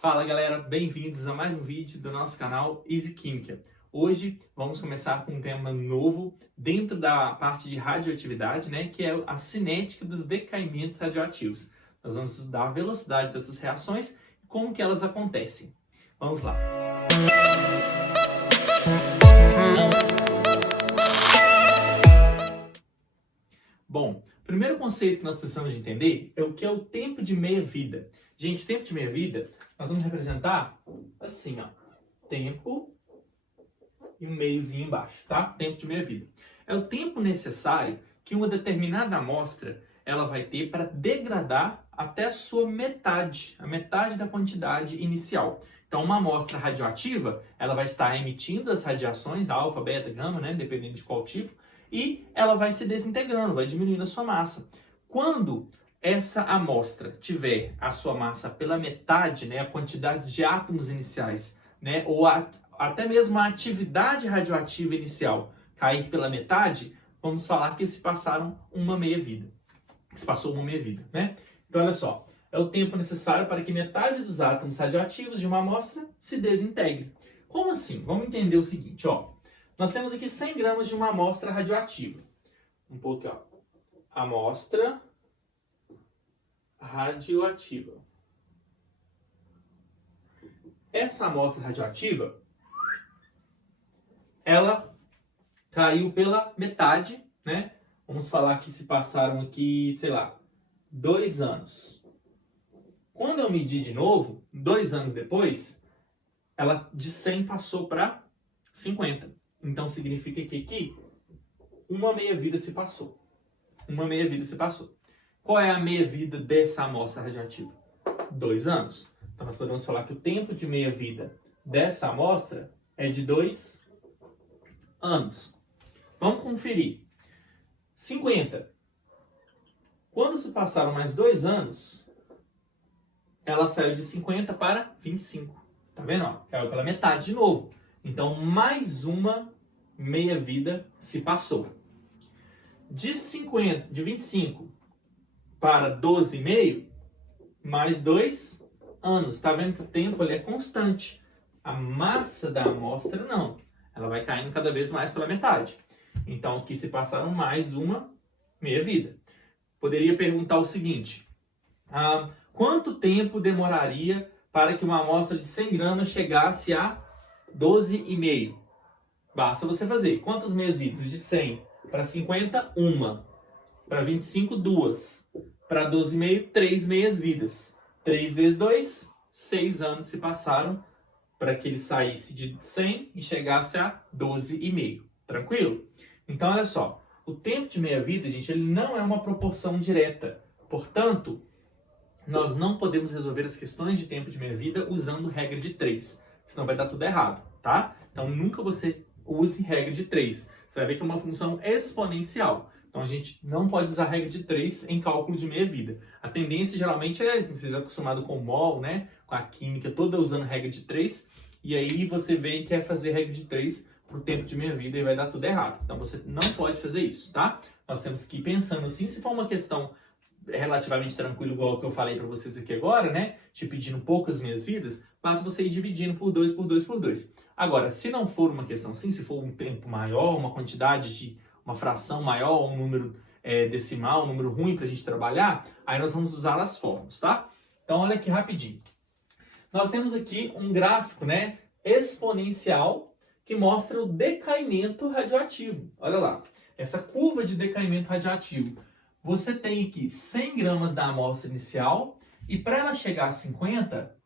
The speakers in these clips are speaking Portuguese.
Fala galera, bem-vindos a mais um vídeo do nosso canal Easy Química. Hoje vamos começar com um tema novo dentro da parte de radioatividade, que é a cinética dos decaimentos radioativos. Nós vamos estudar a velocidade dessas reações e como que elas acontecem. Vamos lá! Bom, o primeiro conceito que nós precisamos de entender é o que é o tempo de meia-vida. Gente, tempo de meia-vida, nós vamos representar assim, ó. Tempo e um meiozinho embaixo, tá? Tempo de meia-vida. É o tempo necessário que uma determinada amostra ela vai ter para degradar até a sua metade, a metade da quantidade inicial. Então, uma amostra radioativa, ela vai estar emitindo as radiações, alfa, beta, gama, dependendo de qual tipo, e ela vai se desintegrando, vai diminuindo a sua massa. Quando essa amostra tiver a sua massa pela metade, a quantidade de átomos iniciais, ou até mesmo a atividade radioativa inicial cair pela metade, vamos falar que se passaram uma meia-vida. Se passou uma meia-vida, Então, olha só, é o tempo necessário para que metade dos átomos radioativos de uma amostra se desintegre. Como assim? Vamos entender o seguinte, ó. Nós temos aqui 100 gramas de uma amostra radioativa. Um pouco, ó. Amostra radioativa. Essa amostra radioativa, ela caiu pela metade, Vamos falar que se passaram aqui, 2 anos. Quando eu medir de novo, 2 anos depois, ela de 100 passou para 50. Então significa que aqui uma meia-vida se passou. Uma meia-vida se passou. Qual é a meia-vida dessa amostra radioativa? 2 anos. Então nós podemos falar que o tempo de meia-vida dessa amostra é de 2 anos. Vamos conferir. 50. Quando se passaram mais 2 anos, ela saiu de 50 para 25. Tá vendo? Ó? Caiu pela metade de novo. Então, mais uma meia-vida se passou. De 25 para 12,5, mais 2 anos. Está vendo que o tempo ele é constante. A massa da amostra não. Ela vai caindo cada vez mais pela metade. Então, aqui se passaram mais uma meia-vida. Poderia perguntar o seguinte. Quanto tempo demoraria para que uma amostra de 100 gramas chegasse a 12,5? Basta você fazer. Quantas meias-vidas? De 100 para 50, 1. Para 25, 2. Para 12,5, 3 meias-vidas. 3 vezes 2, 6 anos se passaram para que ele saísse de 100 e chegasse a 12,5. Tranquilo? Então, olha só. O tempo de meia-vida, gente, ele não é uma proporção direta. Portanto, nós não podemos resolver as questões de tempo de meia-vida usando regra de 3. Senão vai dar tudo errado, tá? Então, nunca você use regra de 3. Você vai ver que é uma função exponencial. Então, a gente não pode usar regra de 3 em cálculo de meia-vida. A tendência, geralmente, é você está acostumado com o mol, com a química toda usando regra de 3. E aí, você vem e quer fazer regra de 3 para o tempo de meia-vida e vai dar tudo errado. Então, você não pode fazer isso, tá? Nós temos que ir pensando assim, se for uma questão relativamente tranquila, igual o que eu falei para vocês aqui agora, te pedindo poucas meia-vidas, basta você ir dividindo por 2, por 2, por 2. Agora, se não for uma questão assim, se for um tempo maior, uma quantidade de uma fração maior, um número decimal, um número ruim para a gente trabalhar, aí nós vamos usar as fórmulas, tá? Então, olha aqui rapidinho. Nós temos aqui um gráfico, exponencial, que mostra o decaimento radioativo. Olha lá, essa curva de decaimento radioativo. Você tem aqui 100 gramas da amostra inicial e para ela chegar a 50,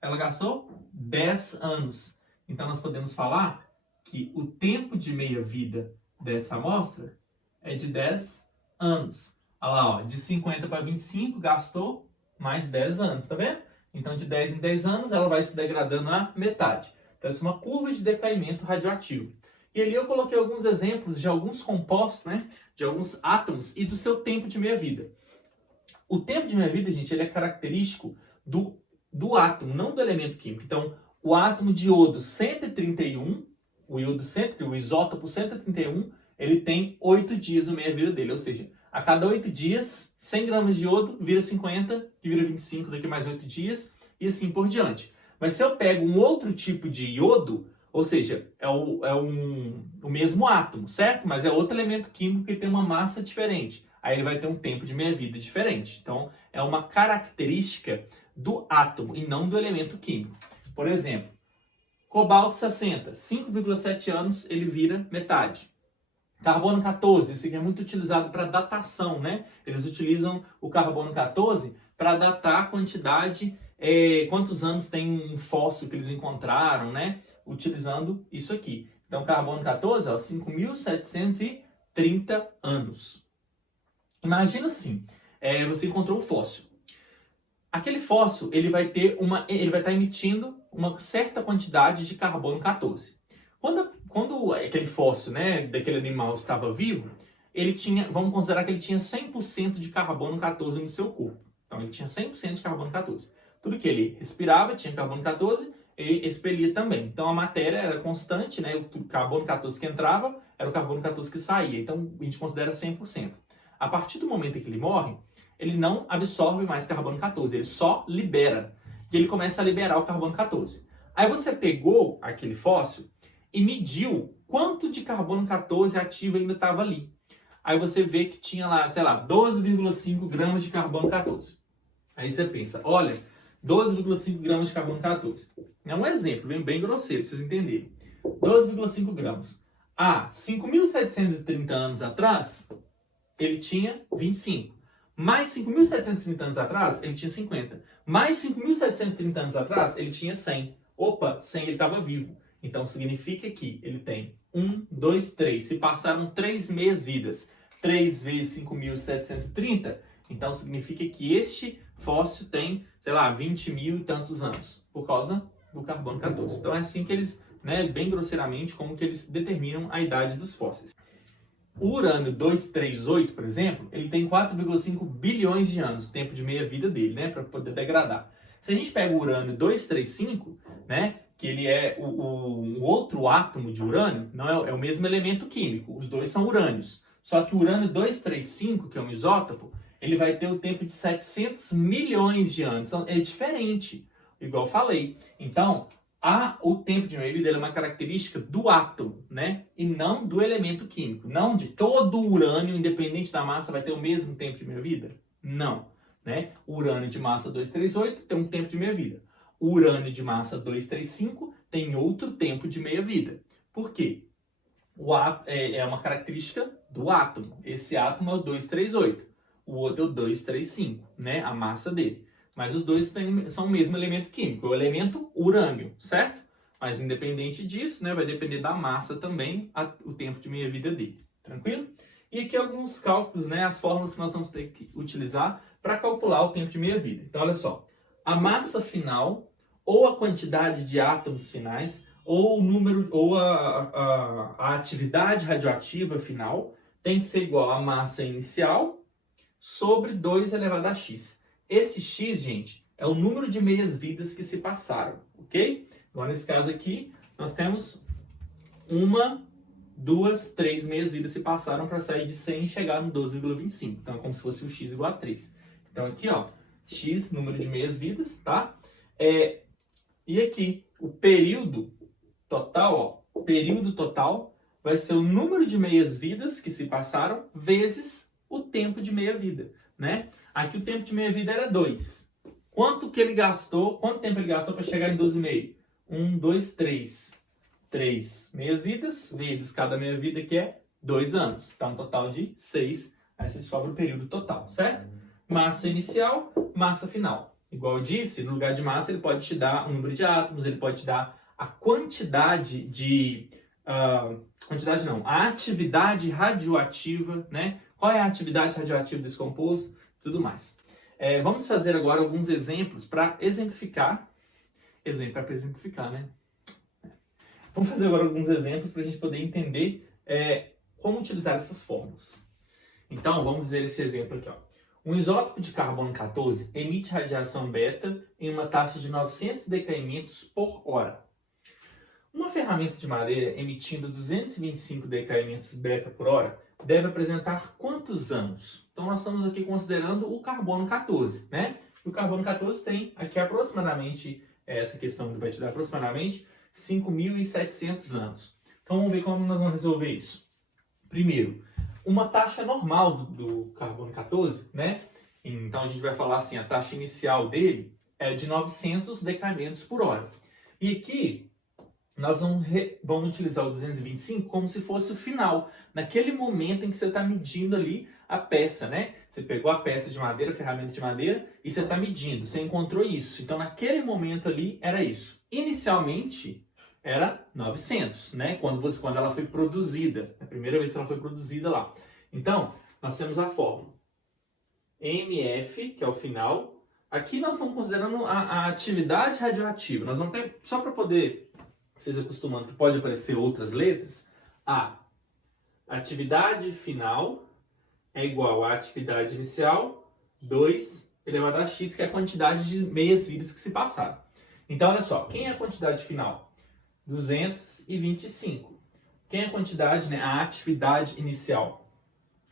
ela gastou 10 anos. Então, nós podemos falar que o tempo de meia-vida dessa amostra é de 10 anos. Olha lá, de 50 para 25 gastou mais 10 anos, tá vendo? Então, de 10 em 10 anos, ela vai se degradando a metade. Então, essa é uma curva de decaimento radioativo. E ali eu coloquei alguns exemplos de alguns compostos, de alguns átomos e do seu tempo de meia-vida. O tempo de meia-vida, gente, ele é característico do átomo, não do elemento químico. Então, o átomo de iodo 131, o isótopo 131, ele tem 8 dias no meia-vida dele. Ou seja, a cada 8 dias, 100 gramas de iodo vira 50, que vira 25 daqui a mais 8 dias. e assim por diante. Mas se eu pego um outro tipo de iodo, ou seja, o mesmo átomo, certo? Mas é outro elemento químico que tem uma massa diferente. Aí ele vai ter um tempo de meia-vida diferente. Então, é uma característica do átomo e não do elemento químico. Por exemplo, cobalto 60, 5,7 anos ele vira metade. Carbono 14, esse aqui é muito utilizado para datação, né? Eles utilizam o carbono 14 para datar a quantidade, quantos anos tem um fóssil que eles encontraram, né? Utilizando isso aqui. Então, carbono 14, 5.730 anos. Imagina assim, você encontrou um fóssil. Aquele fóssil ele vai estar emitindo uma certa quantidade de carbono 14. Quando aquele fóssil, né, daquele animal estava vivo, ele tinha, vamos considerar que ele tinha 100% de carbono 14 no seu corpo. Então ele tinha 100% de carbono 14. Tudo que ele respirava tinha carbono 14 e expelia também. Então a matéria era constante, né? O carbono 14 que entrava era o carbono 14 que saía. Então a gente considera 100%. A partir do momento em que ele morre, ele não absorve mais carbono 14, ele só libera. E ele começa a liberar o carbono 14. Aí você pegou aquele fóssil e mediu quanto de carbono 14 ativo ainda estava ali. Aí você vê que tinha lá, sei lá, 12,5 gramas de carbono 14. Aí você pensa, olha, 12,5 gramas de carbono 14. É um exemplo bem grosseiro, para vocês entenderem. 12,5 gramas. Há 5.730 anos atrás, ele tinha 25. Mais 5.730 anos atrás, ele tinha 50. Mais 5.730 anos atrás, ele tinha 100. Opa, 100 ele estava vivo. Então significa que ele tem 1, 2, 3. Se passaram 3 meias-vidas, 3 vezes 5.730, então significa que este fóssil tem, sei lá, 20 mil e tantos anos, por causa do carbono 14. Então é assim que eles, né, bem grosseiramente, como que eles determinam a idade dos fósseis. O urânio 238, por exemplo, ele tem 4,5 bilhões de anos, o tempo de meia-vida dele, né, para poder degradar. Se a gente pega o urânio 235, né, que ele é o outro átomo de urânio, não é o mesmo elemento químico, os dois são urânios. Só que o urânio 235, que é um isótopo, ele vai ter o tempo de 700 milhões de anos. Então, é diferente, igual eu falei. Então, o tempo de meia-vida é uma característica do átomo, né? E não do elemento químico. Não de todo o urânio, independente da massa, vai ter o mesmo tempo de meia-vida. Não. Né? O urânio de massa 238 tem um tempo de meia-vida. O urânio de massa 235 tem outro tempo de meia-vida. Por quê? É uma característica do átomo. Esse átomo é o 238. O outro é o 235, né? A massa dele. Mas os dois são o mesmo elemento químico, o elemento urânio, certo? Mas independente disso, né, vai depender da massa também, o tempo de meia-vida dele. Tranquilo? E aqui alguns cálculos, né, as fórmulas que nós vamos ter que utilizar para calcular o tempo de meia-vida. Então, olha só. A massa final, ou a quantidade de átomos finais, ou o número, ou a atividade radioativa final, tem que ser igual à massa inicial sobre 2 elevado a x. Esse x, gente, é o número de meias-vidas que se passaram, ok? Agora, nesse caso aqui, nós temos 1, 2, 3 meias-vidas se passaram para sair de 100 e chegar no 12,25. Então, é como se fosse o x igual a 3. Então, aqui, ó, x, número de meias-vidas, tá? E aqui, o período total, ó, o período total vai ser o número de meias-vidas que se passaram vezes o tempo de meia-vida, né? Aqui o tempo de meia-vida era 2. Quanto tempo ele gastou para chegar em 12,5? 1, 2, 3. 3 meias-vidas vezes cada meia-vida, que é 2 anos. Então, um total de 6. Aí você descobre o período total, certo? Massa inicial, massa final. Igual eu disse, no lugar de massa ele pode te dar o número de átomos, ele pode te dar a quantidade de... a atividade radioativa, né? Qual é a atividade radioativa desse composto? Tudo mais. Vamos fazer agora alguns exemplos para exemplificar. Para exemplificar, né? Vamos fazer agora alguns exemplos para a gente poder entender como utilizar essas fórmulas. Então, vamos ver esse exemplo aqui, ó. Um isótopo de carbono 14 emite radiação beta em uma taxa de 900 decaimentos por hora. Uma ferramenta de madeira emitindo 225 decaimentos beta por hora deve apresentar quantos anos? Então, nós estamos aqui considerando o carbono 14, né? E o carbono 14 tem aqui aproximadamente, essa questão vai te dar aproximadamente 5.700 anos. Então vamos ver como nós vamos resolver isso. Primeiro, uma taxa normal do carbono 14, né? Então a gente vai falar assim, a taxa inicial dele é de 900 decaimentos por hora. E aqui nós vamos utilizar o 225 como se fosse o final, naquele momento em que você está medindo ali a peça, né? Você pegou a peça de madeira, ferramenta de madeira, e você está medindo, você encontrou isso. Então naquele momento ali era isso. Inicialmente era 900, né? Quando ela foi produzida, a primeira vez que ela foi produzida lá. Então, nós temos a fórmula MF, que é o final. Aqui nós estamos considerando a atividade radioativa. Nós vamos ter, só para poder vocês acostumando que pode aparecer outras letras, a atividade final é igual à atividade inicial, 2 elevado a x, que é a quantidade de meias-vidas que se passaram. Então, olha só, quem é a quantidade final? 225. Quem é a quantidade, né? A atividade inicial?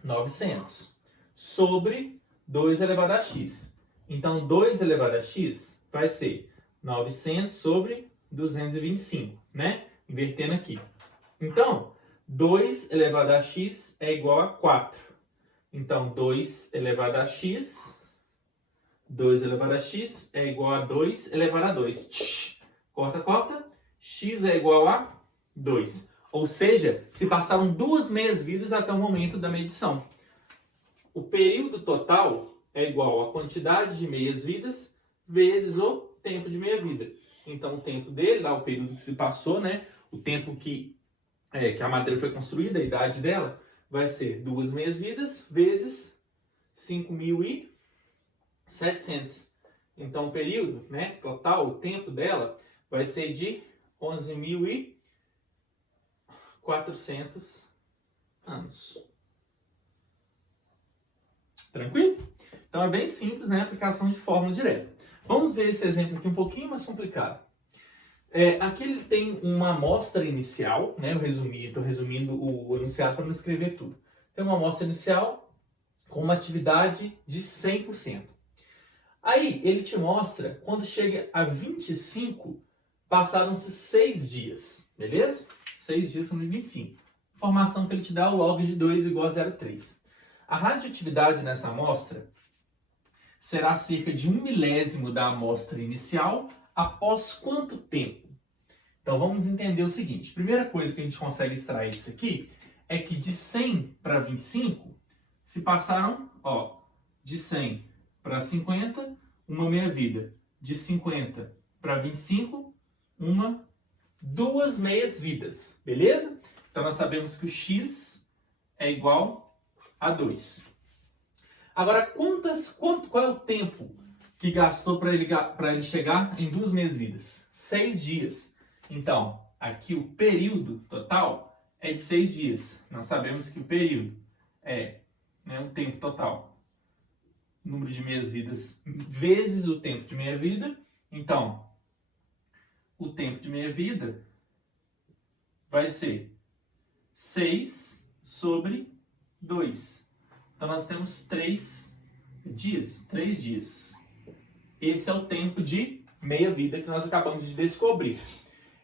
900. Sobre 2 elevado a x. Então, 2 elevado a x vai ser 900 sobre 225, né? Invertendo aqui. Então, 2 elevado a x é igual a 4. Então, 2 elevado a x, 2 elevado a x é igual a 2 elevado a 2. Corta, corta. X é igual a 2. Ou seja, se passaram 2 meias-vidas até o momento da medição. O período total é igual à quantidade de meias-vidas vezes o tempo de meia-vida. Então, o tempo dele, lá, o período que se passou, né? O tempo que a madeira foi construída, a idade dela, vai ser 2 meias-vidas vezes 5.700. Então, o período, né, total, o tempo dela, vai ser de 11.400 anos. Tranquilo? Então, é bem simples, né, a aplicação de fórmula direta. Vamos ver esse exemplo aqui um pouquinho mais complicado. Aqui ele tem uma amostra inicial, né? Estou resumindo o enunciado para não escrever tudo. Tem uma amostra inicial com uma atividade de 100%. Aí ele te mostra, quando chega a 25, passaram-se 6 dias, beleza? 6 dias são 25. Informação que ele te dá, o log de 2 igual a 0,3. A radioatividade nessa amostra será cerca de 1 milésimo da amostra inicial após quanto tempo? Então vamos entender o seguinte. Primeira coisa que a gente consegue extrair disso aqui é que de 100 para 25 se passaram, de 100 para 50, uma meia-vida. De 50 para 25, 2 meias-vidas. Beleza? Então nós sabemos que o x é igual a 2. Agora, qual é o tempo que gastou para ele chegar em 2 meias-vidas? 6 dias. Então, aqui o período total é de 6 dias. Nós sabemos que o período é o tempo total, número de meias-vidas, vezes o tempo de meia-vida. Então, o tempo de meia-vida vai ser 6 sobre 2. Então, nós temos 3 dias. Esse é o tempo de meia-vida que nós acabamos de descobrir.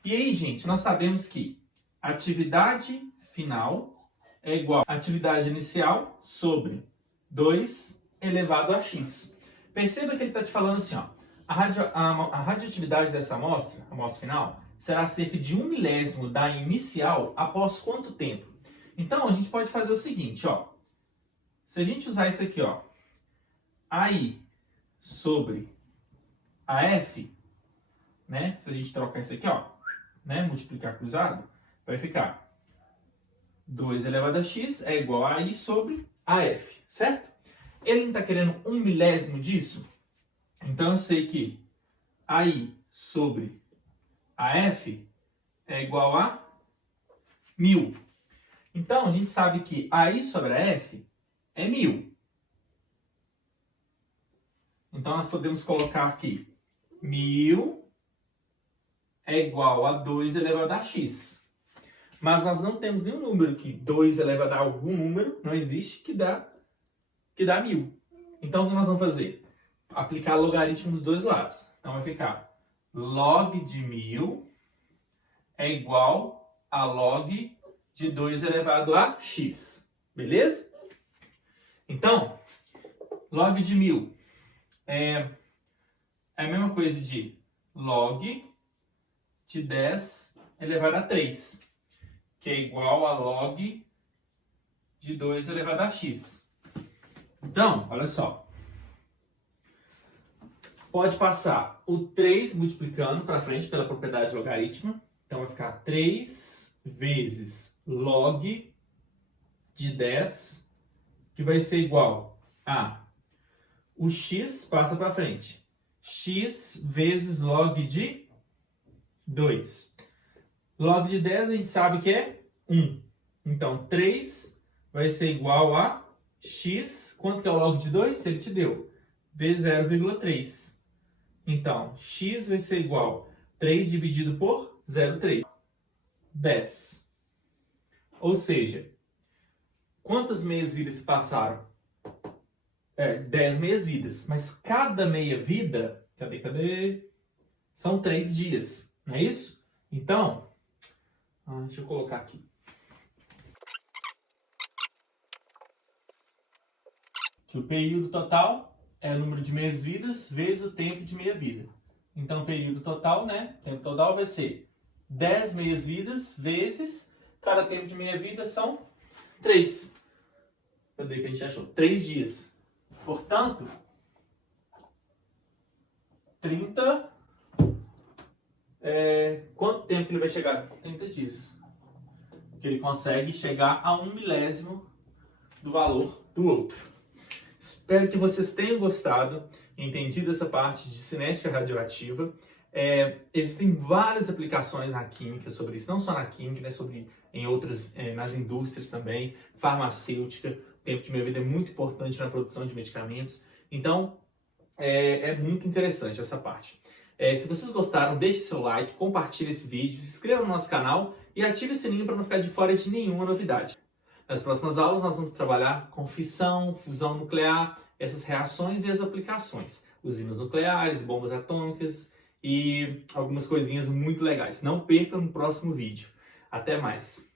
E aí, gente, nós sabemos que a atividade final é igual à atividade inicial sobre 2 elevado a x. Perceba que ele está te falando assim, a radioatividade dessa amostra, a amostra final, será cerca de 1 milésimo da inicial após quanto tempo? Então, a gente pode fazer o seguinte, se a gente usar isso aqui, AI sobre AF, né? Se a gente trocar isso aqui, multiplicar cruzado, vai ficar 2 elevado a x é igual a AI sobre AF, certo? Ele não está querendo 1 milésimo disso? Então eu sei que AI sobre AF é igual a 1000. Então a gente sabe que AI sobre AF é 1000. Então nós podemos colocar aqui 1000 é igual a 2 elevado a x. Mas nós não temos nenhum número que 2 elevado a algum número, não existe, que dá 1000. Então o que nós vamos fazer? aplicar logaritmo dos dois lados. Então vai ficar log de 1000 é igual a log de 2 elevado a x. Beleza? Então, log de 1000 é a mesma coisa de log de 10 elevado a 3, que é igual a log de 2 elevado a x. Então, olha só. Pode passar o 3 multiplicando para frente pela propriedade logarítmica. Então, vai ficar 3 vezes log de 10, que vai ser igual a... O x passa para frente. X vezes log de 2. Log de 10 a gente sabe que é 1. Então, 3 vai ser igual a x. Quanto que é o log de 2? Ele te deu. Vezes 0,3. Então, x vai ser igual a 3 dividido por 0,3. 10. Ou seja, quantas meias-vidas se passaram? 10 meias-vidas. Mas cada meia-vida... Cadê? São 3 dias. Não é isso? Então, deixa eu colocar aqui. Que o período total é o número de meias-vidas vezes o tempo de meia-vida. Então, o período total, né? O tempo total vai ser 10 meias-vidas vezes cada tempo de meia-vida são 3. Cadê que a gente achou? 3 dias. Portanto, 30... quanto tempo que ele vai chegar? 30 dias. Que ele consegue chegar a 1 milésimo do valor do outro. Espero que vocês tenham gostado, entendido essa parte de cinética radioativa. Existem várias aplicações na química sobre isso, não só na química, né, em outras, nas indústrias também, farmacêutica. O tempo de meia-vida é muito importante na produção de medicamentos. Então, é muito interessante essa parte. Se vocês gostaram, deixe seu like, compartilhe esse vídeo, se inscreva no nosso canal e ative o sininho para não ficar de fora de nenhuma novidade. Nas próximas aulas nós vamos trabalhar com fissão, fusão nuclear, essas reações e as aplicações. Usinas nucleares, bombas atômicas e algumas coisinhas muito legais. Não perca no próximo vídeo. Até mais!